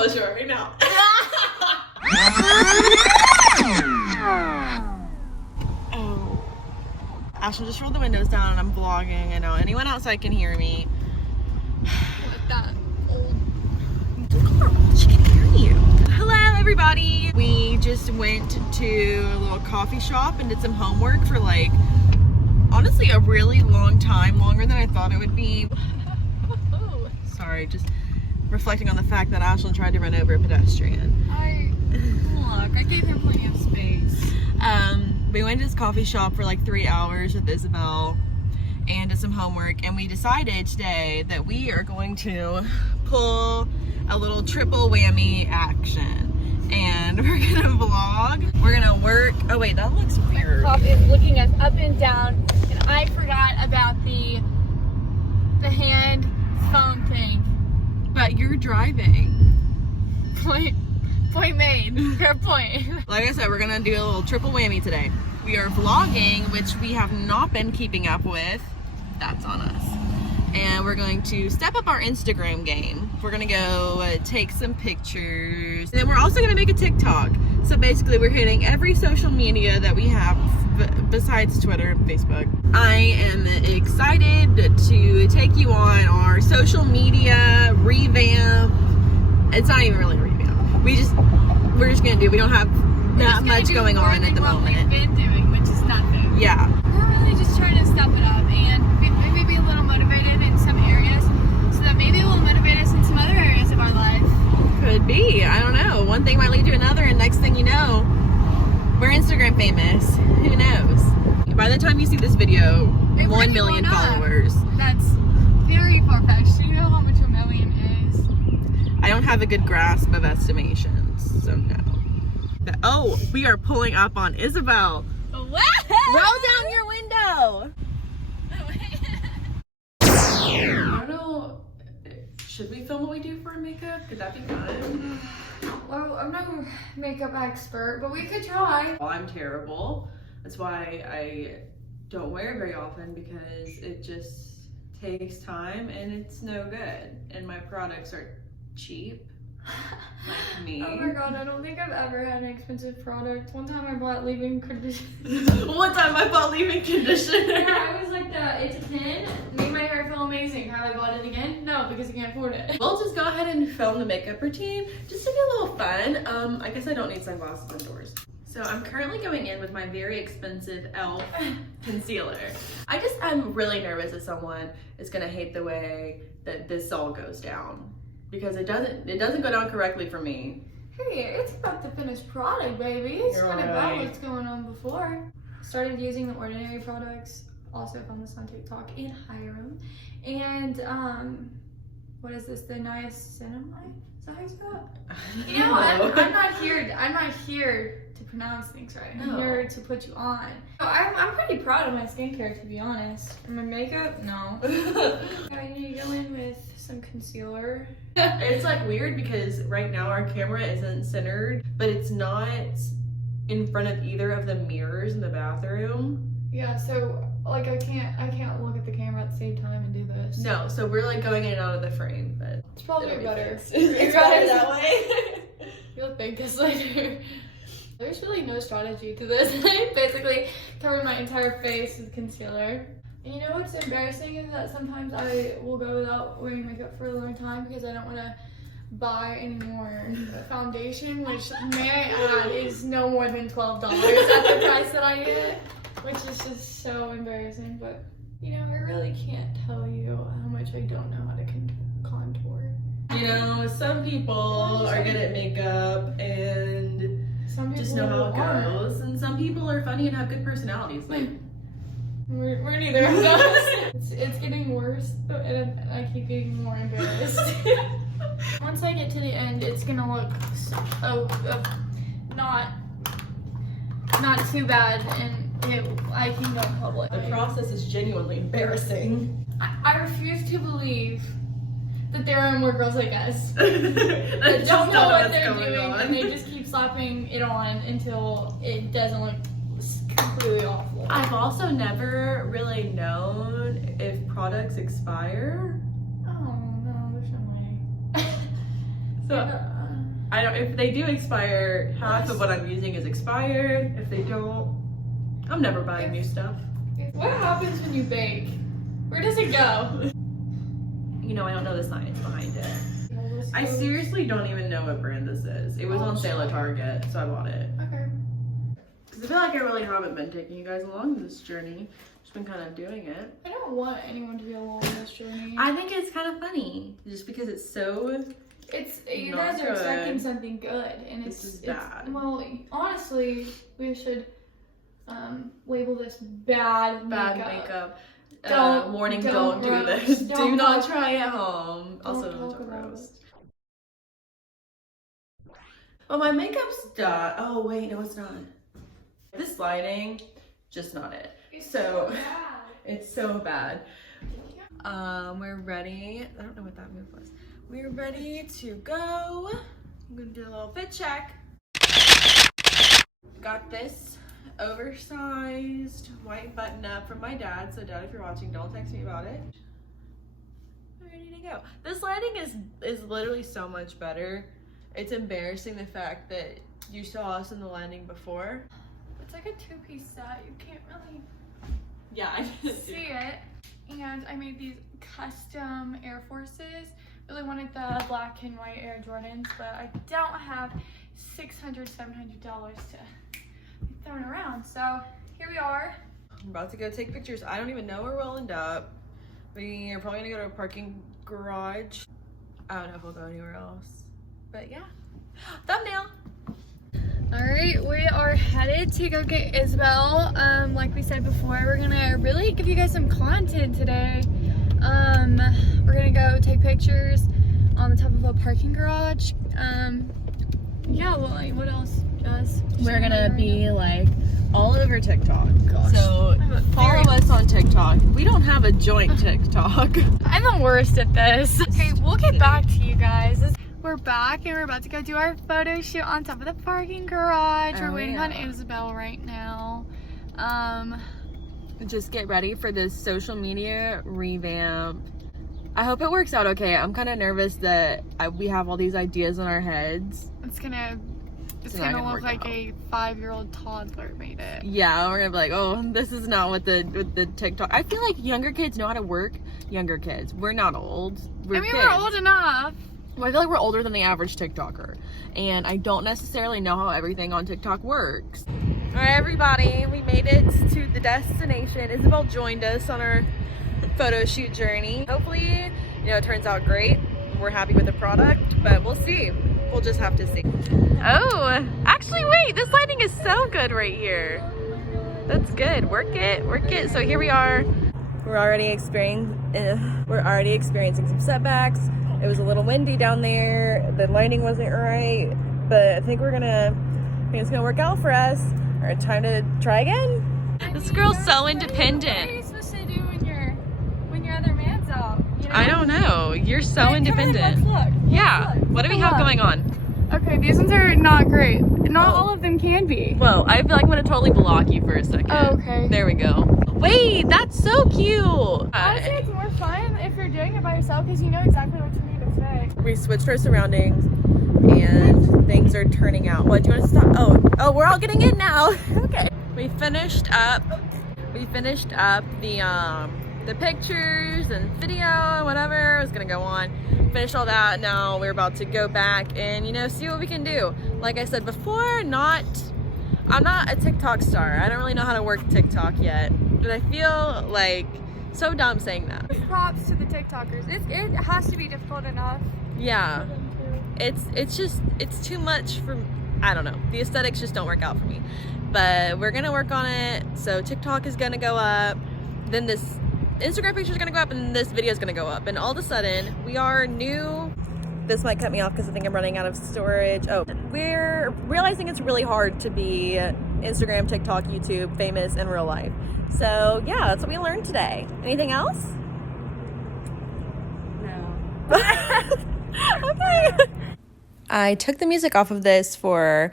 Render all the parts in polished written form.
close your right now. Oh. Ashlyn just rolled the windows down and I'm vlogging. I know anyone outside can hear me. Like that old. She can hear you. Hello, everybody. We just went to a little coffee shop and did some homework for like, honestly, a really long time, longer than I thought it would be. Sorry, just reflecting on the fact that Ashlyn tried to run over a pedestrian. Look, I gave her plenty of space. We went to this coffee shop for like 3 hours with Isabel and did some homework, and we decided today that we are going to pull a little triple whammy action, and we're gonna vlog, we're gonna work. Oh wait, that looks weird. Pop is looking us up and down, and I forgot about the hand phone thing. But you're driving. Point made. Fair point. Like I said, we're gonna do a little triple whammy today. We are vlogging, which we have not been keeping up with. That's on us. And we're going to step up our Instagram game. We're gonna go take some pictures. And then we're also gonna make a TikTok. So basically we're hitting every social media that we have besides Twitter and Facebook. I am excited to take you on our social media revamp. It's not even really a revamp. We're just gonna do, we don't have that much going on at the moment. We've been doing, which is nothing. Yeah. We're really just trying to step it up and maybe be a little motivated in some areas, so that maybe it will motivate us in some other areas of our life. Could be. I don't know. One thing might lead to another, and next thing you know, we're Instagram famous. Who knows? By the time you see this video, 1 million followers. That's very far-fetched. Do you know how much 1 million is? I don't have a good grasp of estimations, so no. But, oh, we are pulling up on Isabel. What? Roll down your window. I don't know. Should we film what we do for our makeup? Could that be fun? Well, I'm no makeup expert, but we could try. Well, I'm terrible. That's why I don't wear it very often, because it just takes time and it's no good. And my products are cheap, like me. Oh my god, I don't think I've ever had an expensive product. One time I bought leave-in conditioner. One time I bought leave-in conditioner. Yeah, I was like, it's a 10, made my hair feel amazing. Have I bought it again? No, because I can't afford it. We'll just go ahead and film the makeup routine just to be a little fun. I guess I don't need sunglasses indoors. So I'm currently going in with my very expensive e.l.f. concealer. I'm really nervous that someone is gonna hate the way that this all goes down, because it doesn't go down correctly for me. Hey, it's about the finished product, baby. It's You're not about right. what's going on before. Started using the Ordinary products. Also found this on TikTok in Hiram. And what is this? The niacinamide? Is that how you spell it? You know, I'm not here to pronounce things right. I'm here to put you on. So I'm pretty proud of my skincare, to be honest. My makeup, no. I need to go in with some concealer. It's like weird because right now our camera isn't centered, but it's not in front of either of the mirrors in the bathroom. Yeah, so like I can't look at the camera at the same time and do this. No, so we're like going in and out of the frame, but It's probably better. It's better that way. You'll thank us later. There's really no strategy to this. I basically covered my entire face with concealer. And you know what's embarrassing is that sometimes I will go without wearing makeup for a long time because I don't want to buy any more foundation, which, may I add, is no more than $12 at the price that I get, which is just so embarrassing. But you know, I really can't tell you how much I don't know how to contour. You know, some people are good at makeup and Some people just know how it aren't. goes, and some people are funny and have good personalities. Like, we're neither of those. It's getting worse, and I keep getting more embarrassed. Once I get to the end, it's gonna look not too bad, and I can go public. the process is genuinely embarrassing. I refuse to believe that there are more girls like us I that just don't know what what's they're going doing, on. and they just keep slapping it on until it doesn't look completely awful. I've also never really known if products expire. Oh no, there's no way. So I don't. If they do expire, half of what I'm using is expired. If they don't, I'm never buying new stuff. What happens when you bake? Where does it go? You know, I don't know the science behind it. I seriously don't even know what brand this is. It was on sale at Target, so I bought it. Okay. Because I feel like I really haven't been taking you guys along this journey. Just been kind of doing it. I don't want anyone to be along this journey. I think it's kind of funny, just because it's so. You not guys are good. expecting something good, and This is bad. Well, honestly, we should label this bad Makeup. Warning, don't don't do roast. this. Don't Do not talk- try at home. Also, don't don't talk about roast. Well, my makeup's done. Oh, wait, no, it's not. This lighting, just not it. So, it's so bad. We're ready. I don't know what that move was. We're ready to go. I'm gonna do a little fit check. Got this oversized white button up from my dad. So Dad, if you're watching, don't text me about it. We're ready to go. This lighting is literally so much better. It's embarrassing the fact that you saw us in the landing before. It's like a two-piece set. You can't really Yeah, I didn't see it. And I made these custom Air Forces. Really wanted the black and white Air Jordans, but I don't have $600, $700 to be thrown around. So here we are. I'm about to go take pictures. I don't even know where we'll end up. We are probably gonna go to a parking garage. I don't know if we'll go anywhere else. But yeah. Thumbnail. All right, we are headed to go get Isabel. Like we said before, we're gonna really give you guys some content today. We're gonna go take pictures on the top of a parking garage. Yeah, well, like, what else, Jess? We're gonna be like all over TikTok. Gosh. So follow us on TikTok. We don't have a joint TikTok. I'm the worst at this. Okay, we'll get back to you guys. We're back and we're about to go do our photo shoot on top of the parking garage. We're waiting on Isabel right now. Just get ready for this social media revamp. I hope it works out okay. I'm kind of nervous that we have all these ideas in our heads. It's gonna not gonna look work like out. a 5-year-old toddler made it. Yeah, we're gonna be like, oh, this is not what the TikTok. I feel like younger kids know how to work. Younger kids. We're not old. We're kids. We're old enough. Well, I feel like we're older than the average TikToker, and I don't necessarily know how everything on TikTok works. All right, everybody, we made it to the destination. Isabel joined us on our photo shoot journey. Hopefully, it turns out great. We're happy with the product, but we'll see. We'll just have to see. Oh, actually, wait, this lighting is so good right here. That's good. Work it, work it. So here we are. We're already experiencing some setbacks. It was a little windy down there. The lighting wasn't right, but I think it's gonna work out for us. All right, time to try again. This girl's so independent. What are you supposed to do when your other man's out? You know? I don't know. You're so independent. Let's look. Yeah. What do we have going on? Okay, these ones are not great. Not all of them can be. Well, I feel like I'm gonna totally block you for a second. Oh, okay. There we go. Wait, that's so cute. Honestly, it's more fun if you're doing it by yourself because you know exactly what you need to say. We switched our surroundings and things are turning out. What, do you want to stop? Oh, we're all getting in now. Okay. We finished up the pictures and video and whatever was gonna go on. Finished all that. Now we're about to go back and see what we can do. Like I said before, I'm not a TikTok star. I don't really know how to work TikTok yet, but I feel like so dumb saying that. Props to the TikTokers. It has to be difficult enough. Yeah. for them to- It's too much for, I don't know. The aesthetics just don't work out for me. But we're gonna work on it. So TikTok is gonna go up. Then this Instagram picture is gonna go up, and this video is gonna go up. And all of a sudden, we are new. This might cut me off because I think I'm running out of storage. Oh, we're realizing it's really hard to be Instagram, TikTok, YouTube famous in real life. So yeah, that's what we learned today. Anything else? No. Okay. I took the music off of this for,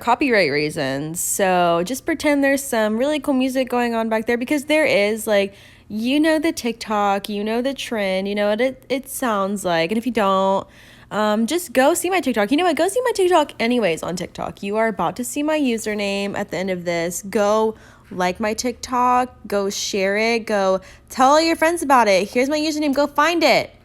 copyright reasons. So just pretend there's some really cool music going on back there, because there is, like, the TikTok, the trend, what it sounds like. And if you don't, just go see my TikTok. You know what? Go see my TikTok anyways on TikTok. You are about to see my username at the end of this. Go like my TikTok. Go share it. Go tell all your friends about it. Here's my username. Go find it.